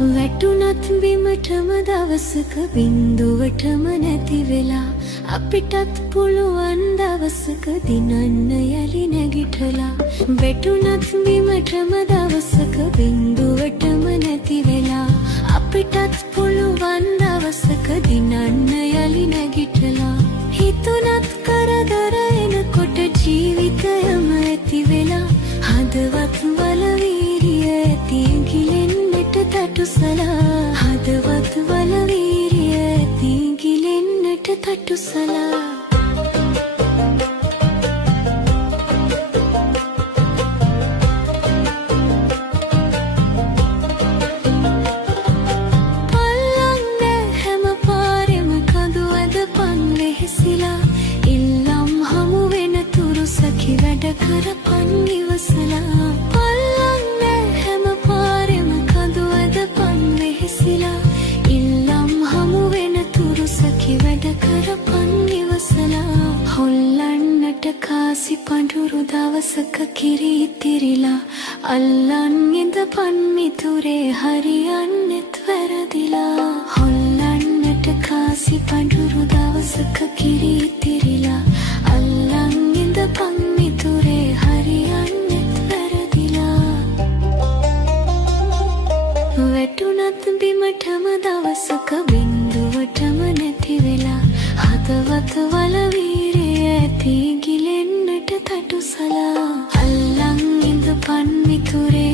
වැටුණත් බිමටම දවසක බින්දුවටම නැති වෙලා අපිටත් පුළුවන් දවසක දිනන්න යලි නැගිටලා වැටුණත් බිමටම දවසක බින්දුවටම නැති වෙලා අපිටත් පුළුවන් දවසක දිනන්න යලි නැගිටලා හිතුණත් කරදර එනකොට ජීවිතයම ඇති වෙලා හදවත් වල වීරිය ඇති ගිලෙන්නට තටුසලා හදවත් වල වීරිය ඇති ගිලෙන්නට තටුසලා කරපන් ඉවසලා පල්ලන්න හැම පාරෙම කඳු ඇදපන් වෙහෙසිලා ඉල්ලම් හමු වෙන තුරු සැකි වැඩ කරපන් ඉවසලා හොල්ලන්නට කාසි පඳුරු දවසක කිරි ඉතිරිලා අල්ලන් ඉඳපන් මිතුරේ හරියන්නෙත් වැරදිලා හොල්ලන්නට කාසි පඳුරු දවසක කිරි ඉතිරිලා අල්ලන් ඉඳපන් මිතුරේ හරියන්නෙත් වැරදිලා වැටුණත් බිමටම දවසක බින්දුවටම නැති වෙලා හදවත වල වීරිය ඇති ගිලෙන්නට තටුසලා අල්ලන් ඉඳපන් මිතුරේ